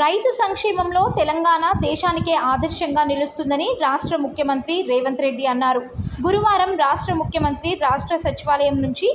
రైతు సంక్షేమంలో తెలంగాణ దేశానికే ఆదర్శంగా నిలుస్తుందని రాష్ట్ర ముఖ్యమంత్రి రేవంత్ రెడ్డి అన్నారు. గురువారం రాష్ట్ర ముఖ్యమంత్రి రాష్ట్ర సచివాలయం నుంచి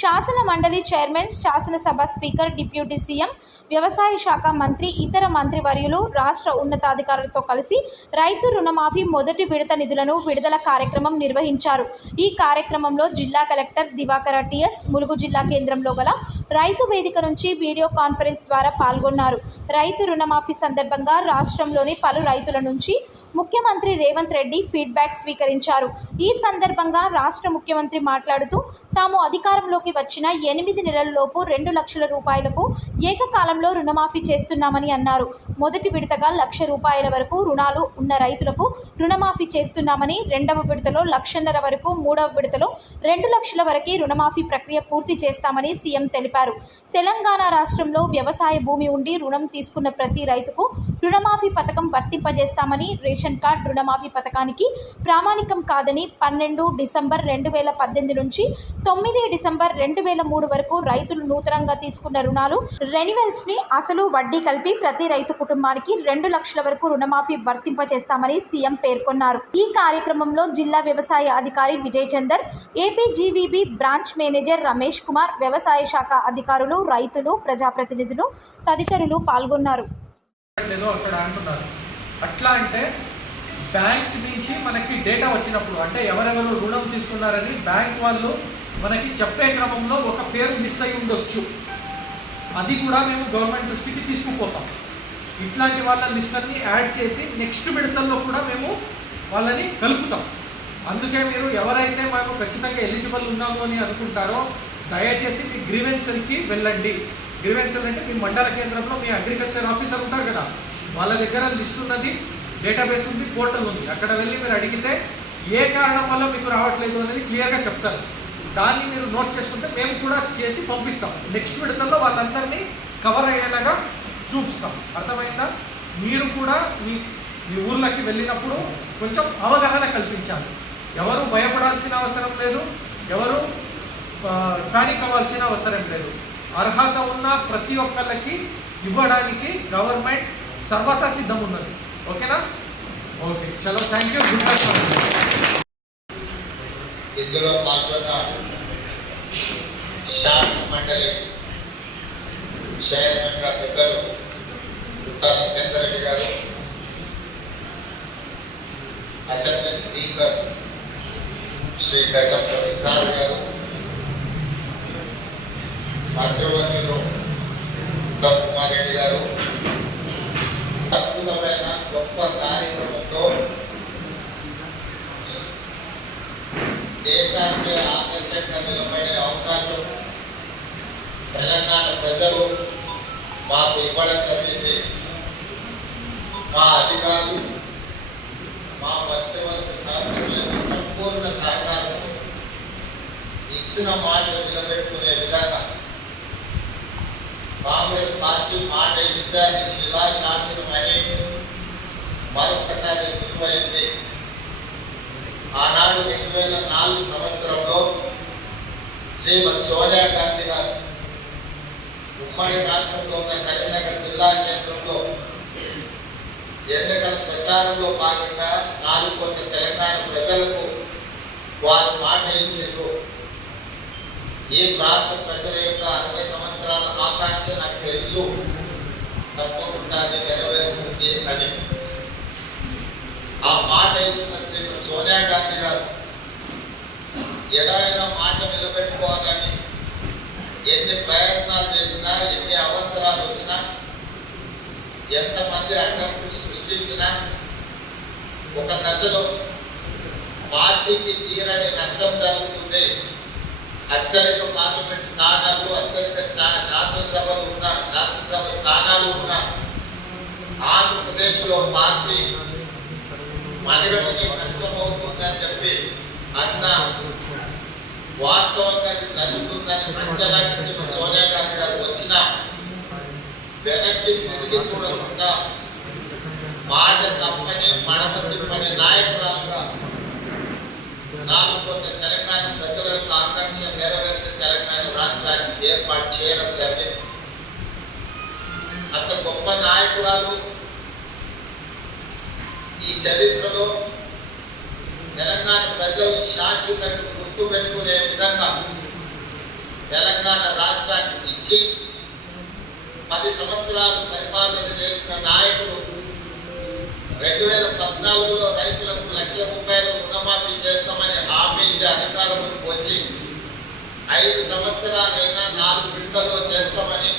శాసన మండలి చైర్మన్ శాసనసభ స్పీకర్ డిప్యూటీ సీఎం వ్యవసాయ శాఖ మంత్రి ఇతర మంత్రివర్యులు రాష్ట్ర ఉన్నతాధికారులతో కలిసి రైతు రుణమాఫీ మొదటి విడత నిధులను విడుదల కార్యక్రమం నిర్వహించారు. ఈ కార్యక్రమంలో జిల్లా కలెక్టర్ దివాకర టిఎస్ ములుగు జిల్లా కేంద్రంలో గల రైతు వేదిక నుంచి వీడియో కాన్ఫరెన్స్ ద్వారా పాల్గొన్నారు. రైతు రుణమాఫీ సందర్భంగా రాష్ట్రంలోని పలు రైతుల నుంచి ముఖ్యమంత్రి రేవంత్ రెడ్డి ఫీడ్బ్యాక్ స్వీకరించారు. ఈ సందర్భంగా రాష్ట్ర ముఖ్యమంత్రి మాట్లాడుతూ తాము అధికారంలోకి వచ్చిన ఎనిమిది నెలలలోపు రెండు లక్షల రూపాయలకు ఏకకాలంలో రుణమాఫీ చేస్తున్నామని అన్నారు. మొదటి విడతగా లక్ష రూపాయల వరకు రుణాలు ఉన్న రైతులకు రుణమాఫీ చేస్తున్నామని రెండవ విడతలో లక్షన్నర వరకు మూడవ విడతలో రెండు లక్షల వరకు రుణమాఫీ ప్రక్రియ పూర్తి చేస్తామని సీఎం తెలిపారు. తెలంగాణ రాష్ట్రంలో వ్యవసాయ భూమి ఉండి రుణం తీసుకున్న ప్రతి రైతుకు రుణమాఫీ పథకం వర్తింపజేస్తామని రేషన్ కార్డ్ రుణమాఫీ పథకానికి ప్రామాణికం కాదని పన్నెండు డిసెంబర్ రెండు వేల పద్దెనిమిది నుంచి తొమ్మిది డిసెంబర్ రెండు వేల మూడు వరకు రైతులు నూతనంగా తీసుకున్న రుణాలు రెన్యువల్స్ని అసలు వడ్డీ కలిపి ప్రతి రైతు కుటుంబానికి రెండు లక్షల వరకు రుణమాఫీ వర్తింపజేస్తామని సీఎం పేర్కొన్నారు. ఈ కార్యక్రమంలో జిల్లా వ్యవసాయ అధికారి Vijay Chander APGVB branch manager Ramesh Kumar వ్యవసాయ శాఖ అధికారులు రైతులు ప్రజాప్రతినిధులు తదితరులు పాల్గొన్నారు. అట్లా అంటే బ్యాంక్ నుంచి మనకి డేటా వచ్చినప్పుడు అంటే ఎవరెవరు రుణం తీసుకున్నారని బ్యాంక్ వాళ్ళు మనకి చెప్పే క్రమంలో ఒక పేరు మిస్ అయి ఉండొచ్చు. అది కూడా మేము గవర్నమెంట్ దృష్టికి తీసుకుపోతాం. ఇట్లాంటి వాళ్ళ లిస్ట్ అన్ని యాడ్ చేసి నెక్స్ట్ విడతల్లో కూడా మేము వాళ్ళని కలుపుతాం. అందుకే మీరు ఎవరైతే మేము ఖచ్చితంగా ఎలిజిబుల్ ఉన్నాము అని అనుకుంటారో దయచేసి మీ గ్రీవెన్సర్కి వెళ్ళండి. గ్రీవెన్సర్ అంటే మీ మండల కేంద్రంలో మీ అగ్రికల్చర్ ఆఫీసర్ ఉంటారు కదా వాళ్ళ దగ్గర లిస్ట్ ఉన్నది. డేటాబేస్ ఉంది పోర్టల్ ఉంది. అక్కడ వెళ్ళి మీరు అడిగితే ఏ కారణం వల్ల మీకు రావట్లేదు అనేది క్లియర్గా చెప్తారు. దాన్ని మీరు నోట్ చేసుకుంటే మేము కూడా చేసి పంపిస్తాం. నెక్స్ట్ విడతల్లో వాళ్ళందరినీ కవర్ అయ్యేలాగా చూపిస్తాం. అర్థమైందా? మీరు కూడా మీ మీ ఊర్లోకి వెళ్ళినప్పుడు కొంచెం అవగాహన కల్పించాలి. ఎవరు భయపడాల్సిన అవసరం లేదు. ఎవరు పానిక్ అవ్వాల్సిన అవసరం లేదు. అర్హత ఉన్న ప్రతి ఒక్కళ్ళకి ఇవ్వడానికి గవర్నమెంట్ సర్వతా సిద్ధం ఉన్నది. చలో థ్యాంక్ యూ గుడ్ లక్ ఇందులో పాల్గొన్న శాసన మండలి చైర్మన్గా పెద్దలు గుట్టా సుఖేందర్ రెడ్డి గారు అసెంబ్లీ స్పీకర్ శ్రీ గడ్డం ప్రసాద్ గారు మంత్రివర్యులు ఉత్తమ్ కుమార్ రెడ్డి గారు దేశానికి ఆదర్శంగా నిలబడే అవకాశం తెలంగాణ ప్రజలు మాకు ఇవ్వడం జరిగింది. మా అధికారులు మా మంత్రివర్గ సహకారులకు సంపూర్ణ సహకారం ఇచ్చిన మాట నిలబెట్టుకునే విధంగా కాంగ్రెస్ పార్టీ మాట ఇస్తే అది శిలాశాసనం అని మరొకసారి రుజువైంది ఆనాడు రెండు వేల నాలుగు సంవత్సరంలో శ్రీమతి సోనియా గాంధీ గారు ఉమ్మడి రాష్ట్రంలో ఉన్న కరీంనగర్ జిల్లా కేంద్రంలో ఎన్నికల ప్రచారంలో భాగంగా నాలుగు కొన్ని తెలంగాణ ప్రజలకు వారు మాట ఇచ్చారు. ఈ ప్రాంత ప్రజల యొక్క అరవై సంవత్సరాల ఆకాంక్ష నాకు తెలుసు. తప్పకుండా అది నెరవేరుతుంది అని. ఆ మాట ఇచ్చిన శ్రీమతి సోనియా గాంధీ గారు ఎలా అయినా మాట నిలబెట్టుకోవాలని ఎన్ని ప్రయత్నాలు చేసినా ఎన్ని అవంతరాలు వచ్చినా ఎంతమంది అడ్డంకులు సృష్టించినా ఒక దశలో పార్టీకి తీరని నష్టం జరుగుతుంది అత్యధిక పార్లమెంట్ స్థానాలు అత్యధిక స్థా శాసనసభలు ఉన్న శాసనసభ స్థానాలు ఉన్న ఆంధ్రప్రదేశ్లో పార్టీ మనగడకి కష్టమవుతుందని చెప్పి అన్న వాస్తవంగా అది జరుగుతుందని అంచనాకి శ్రీమతి సోనియా గాంధీ గారు వచ్చిన వెనక్కి తిరిగి చూడకుండా మాట తప్పని మడమ తిప్పని నాయకురాలుగా నాకు కొన్ని తెలంగాణ ప్రజల యొక్క ఆకాంక్ష నెరవేర్చే తెలంగాణ రాష్ట్రానికి ఏర్పాటు చేయడం జరిగింది. అంత గొప్ప నాయకురాలు ఈ చరిత్రలో తెలంగాణ ప్రజలు శాశ్వతంగా గుర్తు పెట్టుకునే విధంగా తెలంగాణ రాష్ట్రానికి ఇచ్చి పది సంవత్సరాలు పరిపాలన చేసిన నాయకుడు రెండు వేల పద్నాలుగులో రైతులకు లక్ష రూపాయలు రుణమాఫీ చేస్తామని హామీ ఇచ్చే అధికారంలోకి వచ్చి ఐదు సంవత్సరాలైనా నాలుగు విడతల్లో చేస్తామని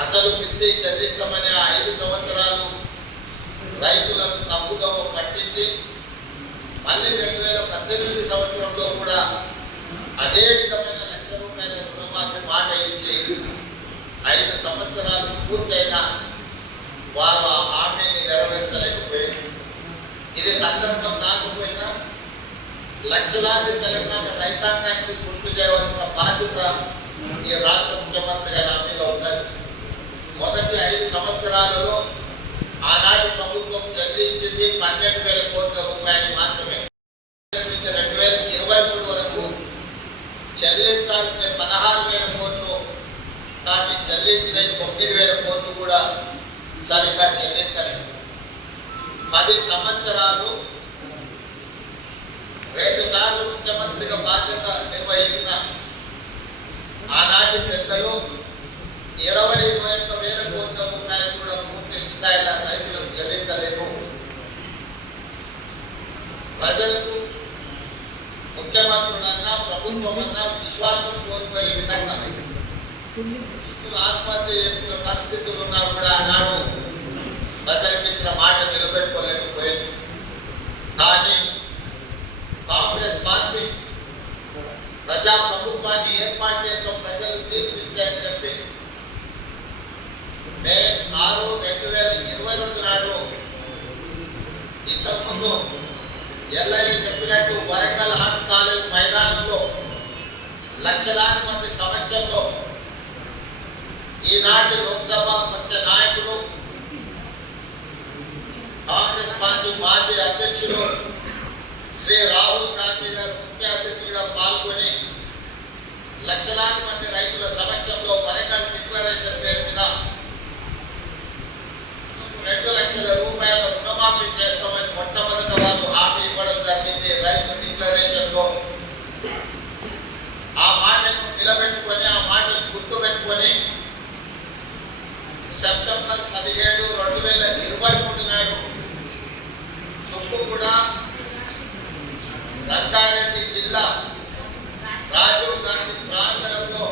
అసలు మిత్తి చెల్లిస్తామని ఆ ఐదు సంవత్సరాలు రైతులకు తప్పుదోవ పట్టించి మళ్ళీ రెండు వేల పద్దెనిమిది సంవత్సరంలో కూడా అదే విధమైన లక్ష రూపాయల రుణమాఫీ మాట ఇచ్చి ఐదు సంవత్సరాలు పూర్తయినా వారు ఆ హామీని నెరవేర్చలేకపోయారు. ఇది సందర్భం కాకపోయినా లక్షలాది తెలంగాణ రైతాంగానికి గుర్తు చేయవలసిన బాధ్యత ఈ రాష్ట్ర ముఖ్యమంత్రి గారి మీద ఉన్నది. మొదటి ఐదు సంవత్సరాలలో ఆనాటి ప్రభుత్వం చెల్లించింది పన్నెండు వేల కోట్ల రూపాయలు మాత్రమే. నుంచి రెండు వేల ఇరవై మూడు వరకు చెల్లించాల్సిన పదహారు వేల కోట్లు కానీ చెల్లించిన తొమ్మిది వేల కోట్లు కూడా సరిగ్గా చెల్లించలేదు పది సంవత్సరాలు రెండు సార్లు ముఖ్యమంత్రిగా బాధ్యత నిర్వహించిన ఆనాటి పెద్దలు ఇరవై ఇరవై ఒక్క వేల కోట్ల రూపాయలు కూడా పూర్తి స్థాయిలో రైతులకు చెల్లించలేదు ప్రజలకు ముఖ్యమంత్రులన్నా ప్రభుత్వం అన్నా విశ్వాసం కోల్పోయే విధంగా రైతులు ఆత్మహత్య చేసుకున్న పరిస్థితులు ఉన్నా కూడా ఆనాడు ప్రజలకు ఇచ్చిన మాట నిలబెట్టుకోలేకపోయింది కానీ కాంగ్రెస్ పార్టీ ప్రజా ప్రభుత్వాన్ని ఏర్పాటు చేస్తూ ప్రజలు తీర్పిస్తాయని చెప్పి మే ఆరు రెండు వేల ఇరవై రెండు నాడు ఇంతకుముందు ఎల్ఐఏ చెప్పినట్టు వరంగల్ ఆర్ట్స్ కాలేజ్ మైదానంలో లక్షలాది మంది సమక్షంలో ఈనాటి లోక్సభ పక్ష నాయకుడు కాంగ్రెస్ పార్టీ మాజీ అధ్యక్షుడు శ్రీ రాహుల్ గాంధీ గారు ముఖ్య అతిథులుగా పాల్గొని లక్షలాది మంది రైతుల సమక్షంలో వరంగల్ డిక్లరేషన్ పేరు మీద రెండు లక్షల రూపాయల రుణమాఫీ చేస్తామని మొట్టమొదట వాళ్ళు హామీ ఇవ్వడం జరిగింది. రైతు డిక్లరేషన్లో ఆ మాటను నిలబెట్టుకొని ఆ మాటను గుర్తుపెట్టుకొని సెప్టెంబర్ పదిహేడు రెండు వేల ఇరవై మూడు నాడు తుక్కుగూడ రంగారెడ్డి జిల్లా రాజీవ్ గాంధీ ప్రాంగణంలో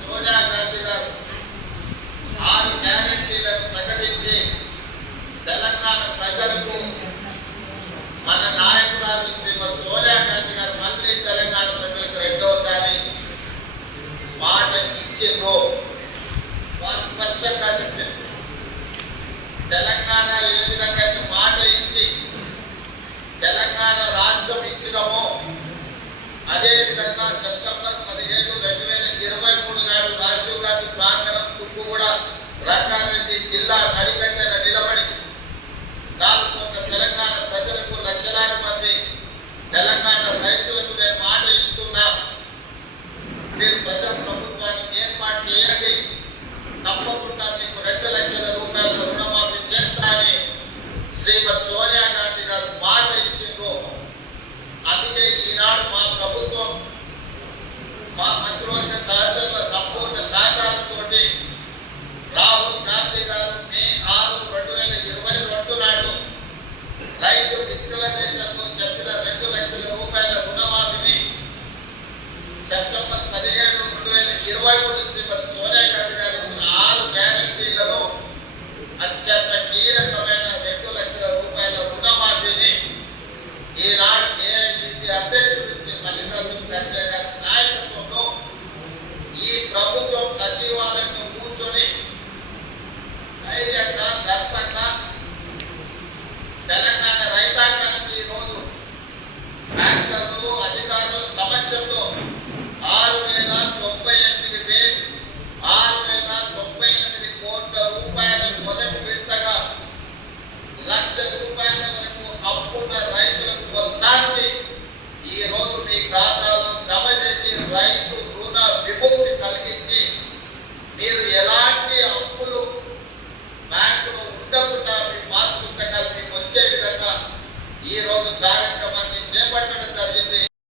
సోనియా గాంధీ గారు ఆరు గ్యారెంటీలను ప్రకటించి తెలంగాణ ప్రజలకు మన నాయకురాలు శ్రీమతి సోనియా గాంధీ గారు మళ్ళీ తెలంగాణ ప్రజలకు రెండవసారి మాట ఇచ్చిందో వారు స్పష్టంగా చెప్పారు తెలంగాణ ఏ విధంగా అయితే మాట ఇచ్చి తెలంగాణ రాష్ట్రం ఇచ్చినమో అదేవిధంగా సెప్టెంబర్ పదిహేను రెండు వేల ఇరవై మూడు నాడు రాజీవ్ గాంధీ ప్రాంగణం తుక్కు కూడా రంగారెడ్డి జిల్లా నడిగడ్డన నిలబడి నాలుగు కోట్ల తెలంగాణ ప్రజలకు లక్షలాది మంది తెలంగాణ రైతులకు నేను మాట ఇస్తున్నా. మీరు ప్రజా ప్రభుత్వాన్ని ఏర్పాటు చేయండి. తప్పకుండా రూపాయల రుణమాఫీని సెప్టెంబర్ పదిహేడు రెండు వేల ఇరవై మూడు శ్రీమతి సోనియా గాంధీ గారు ఇచ్చిన ఆరు గ్యారంటీలను అత్యంత కీలకమైన రెండు లక్షల రూపాయల రుణమాఫీని ఈనాడు ఏఐసిసి అధ్యక్షుడు శ్రీ మల్లికార్జున ఖర్గే గారి నాయకత్వంలో ఈ ప్రభుత్వం సచివాలయంలో కూర్చొని ధైర్యంగా ఆరు వేల తొంభై ఎనిమిది వే ఆరు వేల తొంభై ఎనిమిది కోట్ల రూపాయలను మొదటి విడతగా లక్ష రూపాయల